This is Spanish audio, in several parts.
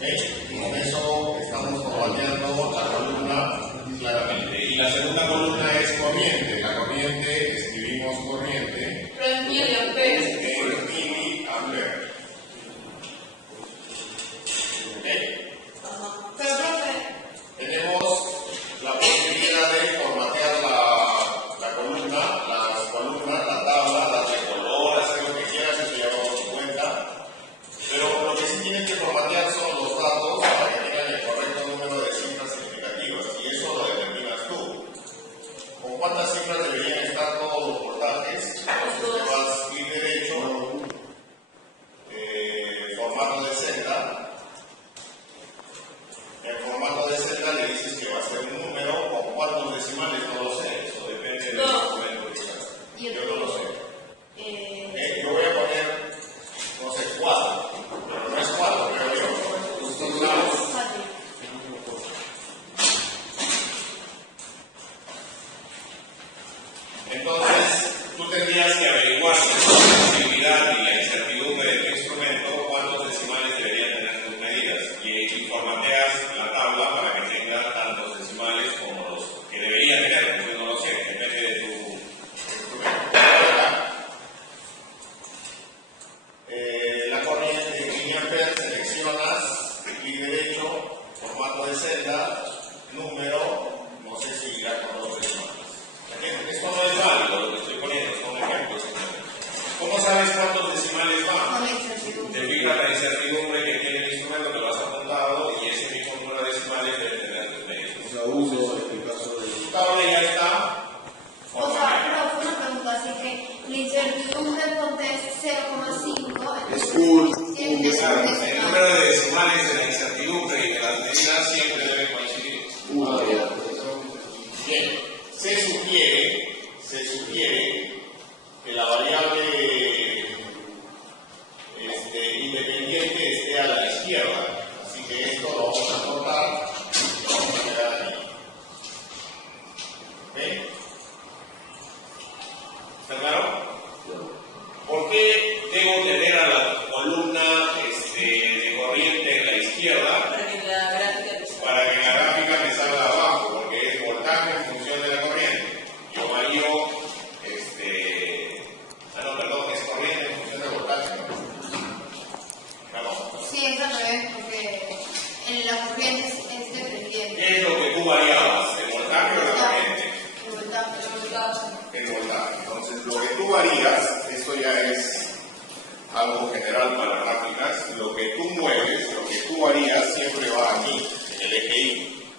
Y con eso estamos formateando la columna claramente. Y la segunda columna es corriente. La corriente, escribimos corriente. En miliamperes. En miliamperes. Pero, profe, Tenemos la posibilidad de formatear la columna, las columnas, la tabla, las de color, hacer lo que quieras, eso ya vamos en cuenta. Pero lo que sí tienes que formatear son los datos para que tengan el correcto número de cifras significativas, y eso lo determinas tú. ¿Con cuántas cifras deberían estar todos los voltajes? Vas clic derecho, formato de celda. En formato de celda le dices que va a ser un número con cuántos decimales, no lo sé, eso depende del documento que sea. Yo no lo sé. Yo voy a poner, no sé, 4, pero no es 4, creo yo. Entonces, tú tendrías que averiguar con la sensibilidad y la incertidumbre de tu instrumento cuántos decimales deberían tener tus medidas, y formateas la tabla para que tenga tantos decimales como los que debería tener. Yo no lo sé, depende de tu instrumento. La corriente en miliamperes, seleccionas, clic derecho, formato de celda, número, no sé si irá con los decimales. Esto no es válido, lo que estoy poniendo son ejemplos. ¿Cómo sabes cuántos decimales van? Te fijas la incertidumbre que tiene el instrumento, que lo has apuntado, y ese mismo número de decimales debe tener tus medios. O sea, uso en el caso de... Tu tabla ya está. o sea, pero una pregunta, así que la incertidumbre ponte es 0,5. Es full. Claro, el número de decimales de la incertidumbre y de las medidas siempre deben coincidir. Bien, se sugiere que la variable independiente esté a la izquierda, así que esto lo vamos a cortar y lo vamos a quedar aquí. ¿Ok? ¿Está claro? ¿Por qué debo tener a la columna de corriente en la izquierda? Para que la gráfica me salga abajo, porque es voltaje en función de la corriente. Yo varío, es corriente en función de voltaje. ¿No? Sí, es al revés, porque en la corriente es dependiente. ¿Qué es lo que tú variabas? ¿El voltaje o la corriente? El voltaje. El voltaje. Entonces, lo que tú varías, esto ya es algo general para gráficas, lo que tú mueves, lo que tú varías, siempre va aquí, en el eje Y.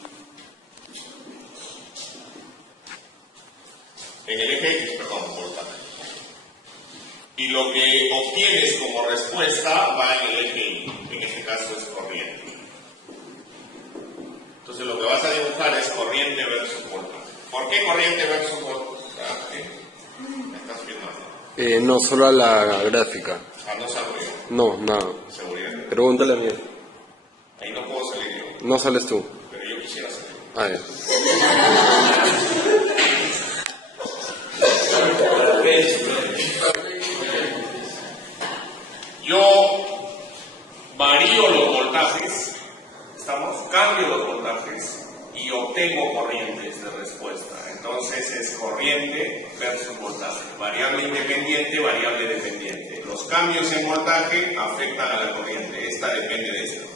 En el eje X, perdón, voltaje. Y lo que obtienes como respuesta va en el eje Y, en este caso es corriente. Entonces lo que vas a dibujar es corriente versus voltaje. ¿Por qué corriente versus voltaje? ¿Me estás viendo? No, solo a la gráfica. No salgo yo. No, nada. Seguridad. Pregúntale a mí. Ahí no puedo salir yo, No sales tú. pero yo quisiera salir. Ah, ya. Yo varío los voltajes, cambio los voltajes y obtengo corrientes de respuesta. Entonces es corriente versus voltaje. Variable independiente, variable dependiente. Los cambios en voltaje afectan a la corriente. Esta depende de esto.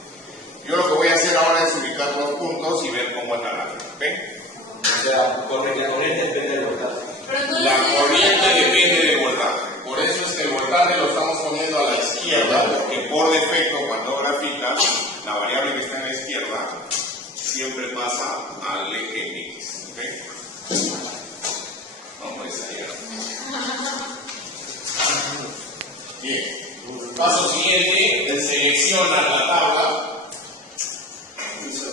Yo lo que voy a hacer ahora es ubicar los puntos y ver cómo es la gráfica. ¿Ok? O sea, la corriente depende del voltaje. La corriente depende del voltaje. Por eso es que el voltaje lo estamos poniendo a la izquierda, porque por defecto cuando graficas, la variable que está en la izquierda siempre pasa al eje X. ¿Ok? Vamos allá. Bien. Paso siguiente, selecciona la tabla.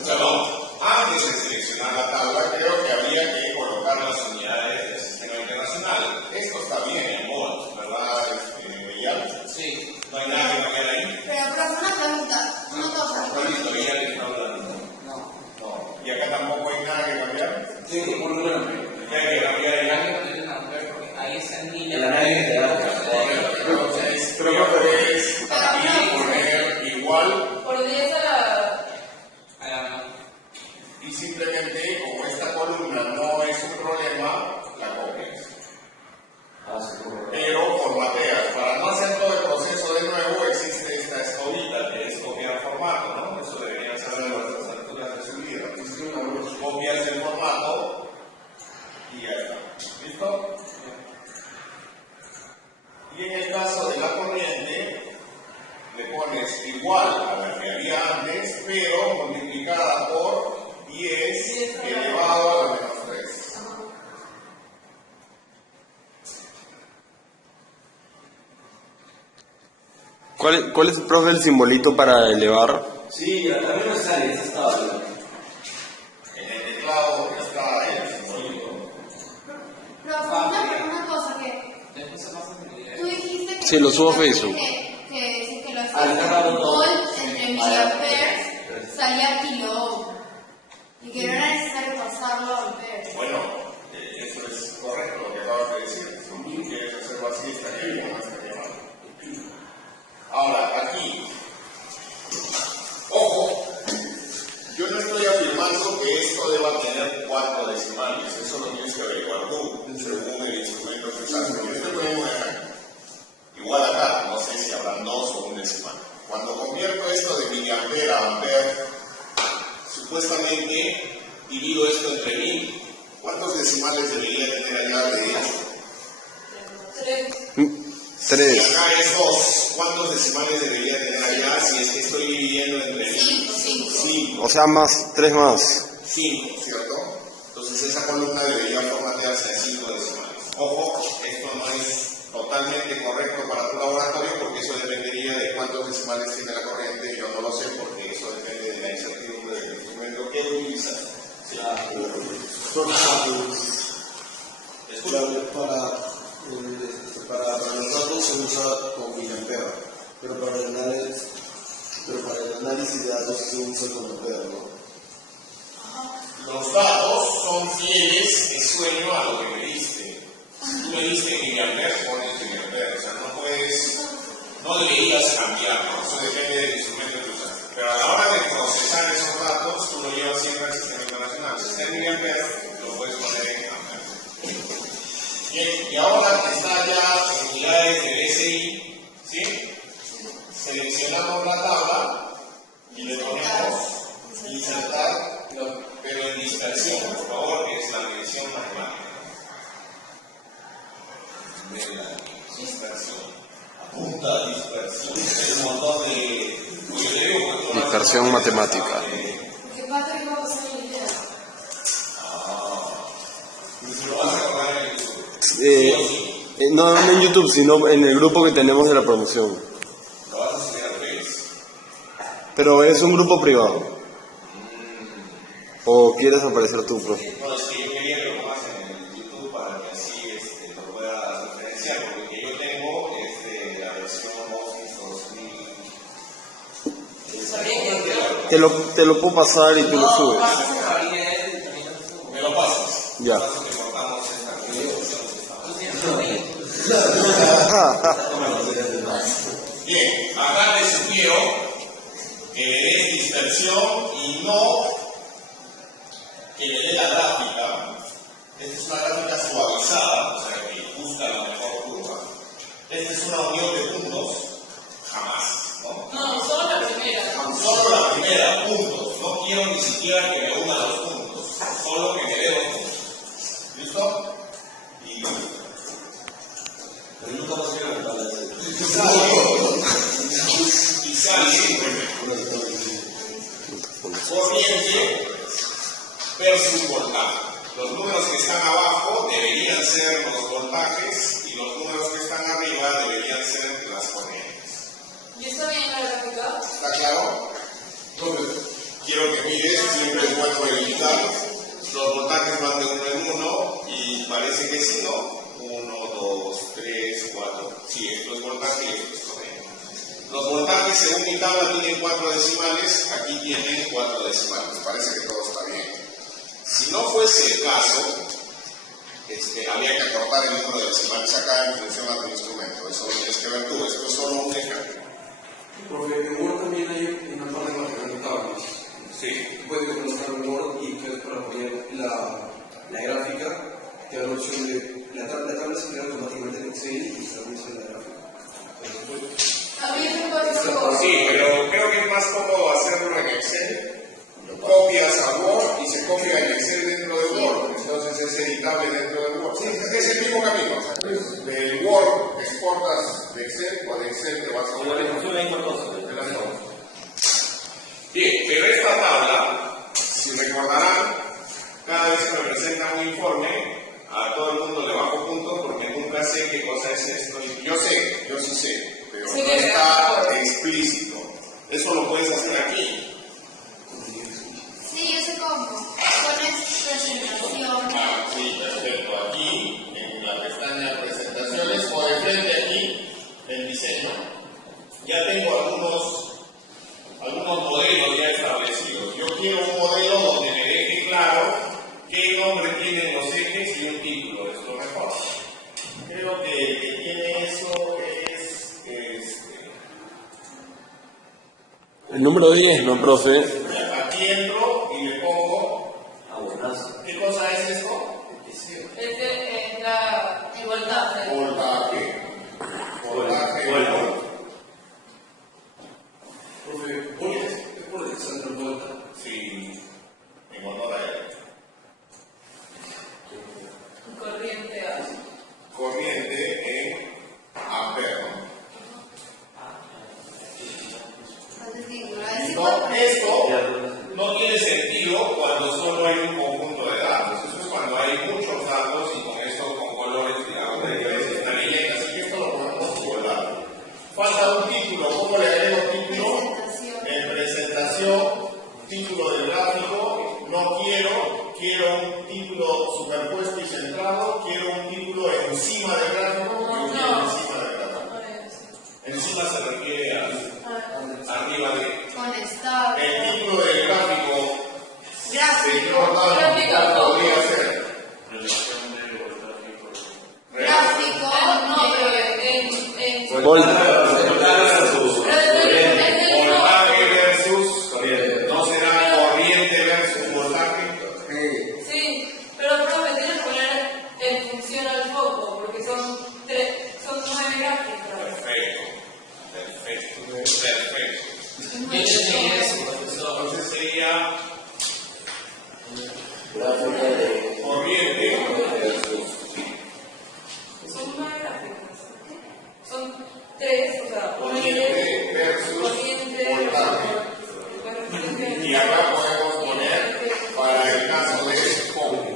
Perdón, antes de seleccionar la tabla, creo que habría que colocar las unidades del sistema internacional. Esto está bien en volts, ¿verdad, Bellal? Sí. ¿No hay nada que cambiar ahí? Pero una pregunta, una cosa. ¿No has visto Bellal que está hablando? No. ¿Y acá tampoco hay nada que cambiar? Sí, por lo menos. ¿Qué hay que cambiar ahí? Ahí está el niño. El análisis de datos. Entonces, creo que puedes aquí poner igual. Por 10 a la Y en el caso de la corriente, le pones igual a la que había antes, pero multiplicada por 10 elevado a la menos 3. ¿Cuál es, profe, el simbolito para elevar? Sí, ya también me sale, ese estaba bien. En el teclado está el simbolito. Pero una cosa que Después se pasa en el tú dijiste que Sí, lo subo a Facebook. que lo Ah, hacías claro, en no. volt entre miliamperes salía kilo y que no era necesario pasarlo a amperes. Bueno, eso es correcto lo que acabas de decir. Si tú quieres hacerlo así, estaría bien, no estaría mal. Ahora, aquí, ojo, yo no estoy afirmando que esto deba tener 4 decimales, eso lo tienes que averiguar tú, según el instrumento que usas. Yo te pongo un ejemplo. Igual acá, no sé si habrán 2 o un decimal. Cuando convierto esto de miliampere a ampere, supuestamente divido esto entre 1000. ¿Cuántos decimales debería tener allá de esto? 3. Si acá es 2, ¿cuántos decimales debería tener allá si es que estoy dividiendo entre 1000? 5. O sea, más, 3 más. 5, ¿cierto? Entonces esa columna debería formatearse a 5 decimales. Ojo, esto no es totalmente correcto para tu laboratorio porque eso dependería de cuántos decimales tiene la corriente. Yo no lo sé porque eso depende de la incertidumbre del instrumento que utilizas. Sí. Para los datos se usa con miliampere, pero para el análisis de datos se usa con ampere, ¿no? Los datos son fieles de sueño a lo que me diste. Si tú me diste miliampere, pones miliampere. O sea, no deberías cambiarlo. Eso depende del instrumento que usas. Pero a la hora de procesar esos datos, tú lo llevas siempre al sistema internacional. Si está en miliampere, lo puedes poner en ampere. Bien, y ahora que está ya en unidades de DSI, ¿sí? Seleccionamos la tabla y le ponemos insertar, pero en dispersión, por favor, que es la medición matemática. De la dispersión. Apunta a dispersión. Es un montón de. Dispersión matemática. ¿Qué pasa que va a pasar el video? Lo vas a acordar en el YouTube. No en YouTube, sino en el grupo que tenemos de la promoción. Lo vas a subir al Face. Pero es un grupo privado. ¿O quieres aparecer tú, profe? No, es que yo quería que lo pongas en el YouTube para que así lo puedas referenciar, porque el que yo tengo es de la versión Office 2000. Te lo puedo pasar y tú lo subes. Me lo pasas. Ya. Que cortamos esta conversación. Bien, acá te sugiero que le des dispersión y no que le dé la gráfica. Esta es una gráfica suavizada, o sea que busca la mejor curva. Esta es una unión de puntos, jamás, ¿no? No, solo la primera. Solo la primera, puntos. No quiero ni siquiera que me una los puntos, solo que me dé los puntos. ¿Listo? Y sale corriente versus voltaje. Los números que están abajo deberían ser los voltajes y los números que están arriba deberían ser las corrientes. ¿Y está bien la gráfica? ¿Está claro? Entonces, quiero que mires, siempre es bueno verificar. Los voltajes van de 1 en 1 y parece que sí, ¿no? 1, 2, 3, 4. Sí, esto es voltaje y esto es corriente. Los voltajes, según mi tabla, tienen 4 decimales. Aquí tienen 4 decimales. Parece que todo está bien. Si no fuese el caso, habría que acortar el número de decimales acá en función a tu instrumento. Eso lo tienes que ver tú. Esto es solo un ejemplo. Profe, en Word también hay una parte de marcar tablas. Sí. Puedes colocar en Word y entonces para poner la gráfica, te da la opción de. La tabla se crea automáticamente en Excel y se realiza la gráfica. También se puede hacer. Sí, pero creo que es más cómodo hacerlo en Excel. Lo copias a Word y se copia en Excel dentro de Word. Entonces es editable dentro de Word. Sí, es el mismo camino. O sea, del Word exportas de Excel o de Excel te vas a Como poner le funciona la misma cosa. de las dos. Bien, pero esta tabla, si recordarán, cada vez que me presentan un informe, a todo el mundo le bajo puntos porque nunca sé qué cosa es esto. Yo sé, yo sí sé, pero Sí, no está explícito. Eso lo puedes hacer aquí. Sí, yo sé cómo. Pones presentación. Ah, sí, perfecto. Aquí, en la pestaña presentaciones, o de frente aquí, en diseño, ya tengo algunos modelos ya establecidos. Yo quiero un modelo donde me deje claro qué nombre tienen los ejes y un título. Es lo mejor. Creo que el que tiene eso es El número 10, ¿no, profe? aquí entro y le pongo. Buenazo. ¿Qué cosa es esto? Este es la igualdad. Voltaje. Voltaje. Profe, Volt es por Alexander Volta. Sí, en honor a él. Corriente A. Corriente en amperes. No, esto no tiene sentido cuando solo hay un conjunto de datos. Eso es cuando hay muchos datos y con eso, con colores, digamos, de diferencia está leyendo. Así que esto lo podemos volar. Falta un título. ¿Cómo le agrego título? En presentación, título del gráfico. No quiero un título superpuesto y centrado. Quiero un título encima del gráfico. Yo quiero encima del gráfico. Encima se refiere a arriba de. Conectable. El título del gráfico, señor Gráfico. Dani, ¿cuál podría ser? Gráfico. No, pero Volta. Voltaje versus, no será corriente versus voltaje. sí, pero profe, tienes que poner en función al foco, porque son 9 gráficos. Perfecto. Entonces sería corriente Son 9 gráficos. Son 3, o sea, corriente versus voltaje. Y acá podemos poner para el caso de foco.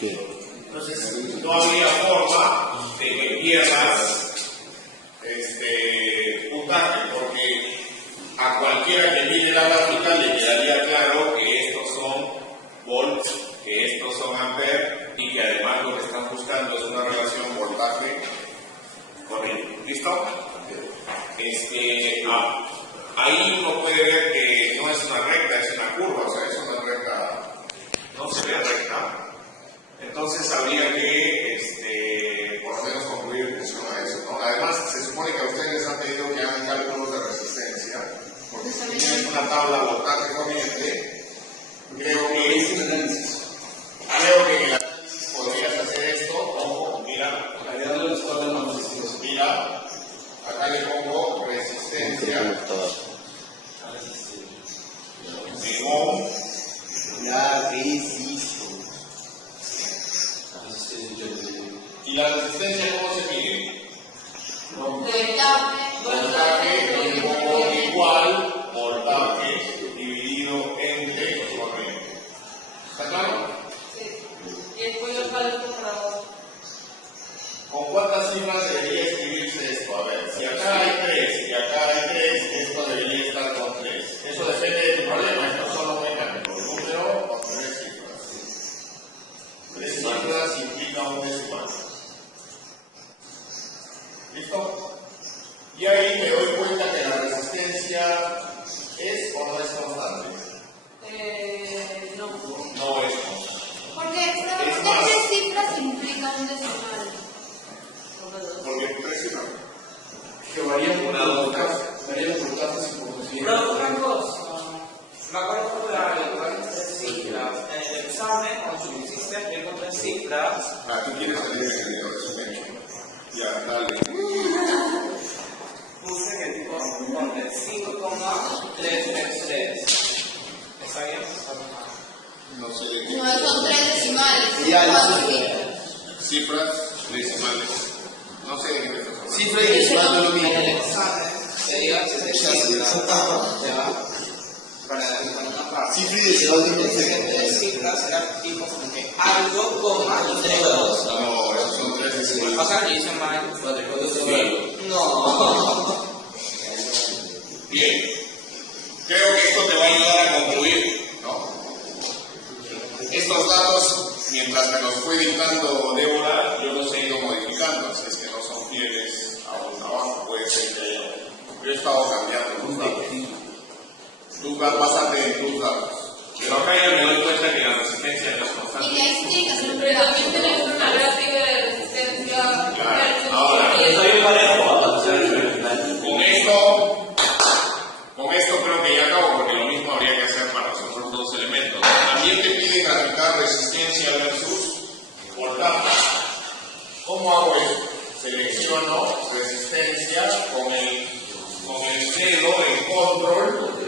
Entonces no habría forma de que pierdas puntaje, porque a cualquiera que mire la gráfica le quedaría claro que estos son volts, que estos son amperes y que además lo que están buscando es una relación voltaje-corriente. ¿Listo? Ahí uno puede ver que no es una recta, es una curva, o sea, es una recta, no se ve recta. Entonces habría que, por lo menos concluir en función a eso, ¿no? Además, se supone que a ustedes les han pedido que hagan cálculos de resistencia, porque si tienes una tabla voltaje corriente, creo que en el análisis podrías hacer esto, ojo, mira, Agregarle las tablas más resistentes. mira, acá le pongo resistencia, Simón, Ya, resisto. y la resistencia ¿cómo se mide? Voltaje, yo le pongo igual voltaje dividido entre corriente. ¿Está claro? Y después los cálculos para vos. ¿Con cuántas cifras debería escribirse esto? A ver, si acá hay 3 y acá hay 3, esto debería estar con 3. Eso depende de tu problema, esto solo mecánico. Número con 3 cifras. 3 cifras implica un decimal. ¿Listo? Y ahí me doy cuenta que la resistencia es o no es constante. No. No es constante. ¿Por qué 3 cifras implica un decimal? Porque 3 cifras. Que varían por voltajes y por posición. Pero una cosa, me acuerdo que la cifras, en el examen con su sistema yo encontré cifras. Ah, tú quieres salir en el resumen. Ya, dale. Puse que tipo, ponte 5,333. ¿Está bien? No sé de qué. No, son 3 decimales. Ya, Cuatro sí. cifras. cifras decimales. No sé de qué estás hablando. Cifra y decimal no es lo En el mismo. examen sería 60 ya para una parte. Cifra y decimal no es lo El mismo. siguiente de cifras será tipo como que algo, coma, entre dos. No, esos son 3 decimales. O sea, le dicen mal. No. Bien. Creo que esto te va a ayudar a concluir, ¿no? Estos datos, mientras me los fue dictando Débora, yo los he ido modificando, si es que no son fieles a un trabajo, puede ser que haya. Yo he estado cambiando los datos. Tú básate en tus datos. Pero acá ya me doy cuenta que la resistencia no es constante. Y ahí sí tiene que hacer un Pero también tenemos una gráfica de resistencia versus Ahora, Está bien parejo, o sea, al final. Con esto creo que ya acabo, porque lo mismo habría que hacer para los otros dos elementos. También te pide graficar resistencia versus voltaje. ¿Cómo hago esto? Selecciono resistencia con el dedo en control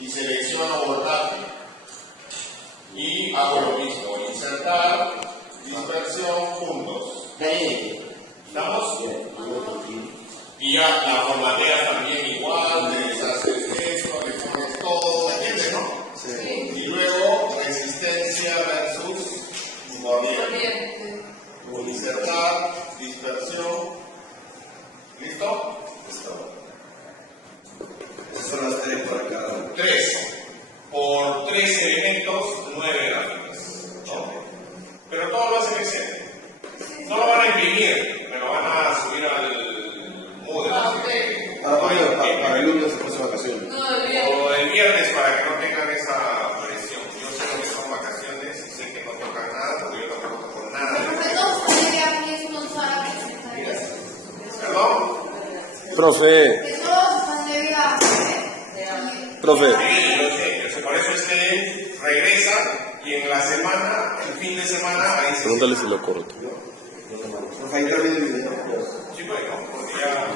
y selecciono voltaje. Y hago lo mismo, insertar, dispersión, puntos. ¿Estamos? Y ya la formateas también igual, te deshaces esto, le pones todo, ¿entiendes, no? Sí. Y luego resistencia versus corriente. Insertar, dispersión. ¿Listo? Esas son las 3 para cada uno. 3. Por 3 elementos, 9 gráficas. ¿No? Pero todo lo hacen en Excel. No lo van a imprimir, me lo van a subir al Moodle. Para el lunes, próximas vacaciones. No, debería. O el viernes para que no tengan esa presión. Yo sé lo que son vacaciones y sé que no tocan nada porque yo no conozco por nada. Porque todos saben que aquí es una sola presentación. ¿Perdón? Profe, Que todos están de viaje. profe. Sí, yo sé. Por eso es que regresa y en la semana, el fin de semana, ahí se... Pregúntale si lo corto. Rafael, termina el video. Sí, bueno, porque ya...